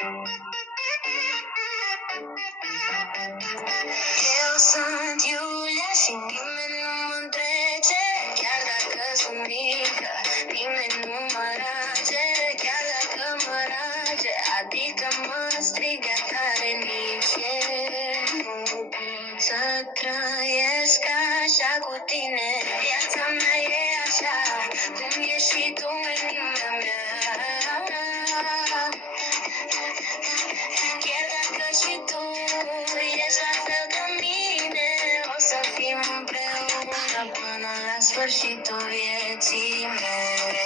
Eu sunt Iulia și nimeni nu mă întrece. Chiar dacă sunt mică, nimeni nu mă rage. Chiar dacă mă rage, adică mă strigă tare. Nici eu nu pot să trăiesc așa cu tine. Viața mea e așa, cum e și tu în inima mea. Chiar dacă și tu ești la fel ca mine, o să fim împreună până la sfârșitul vieții mele.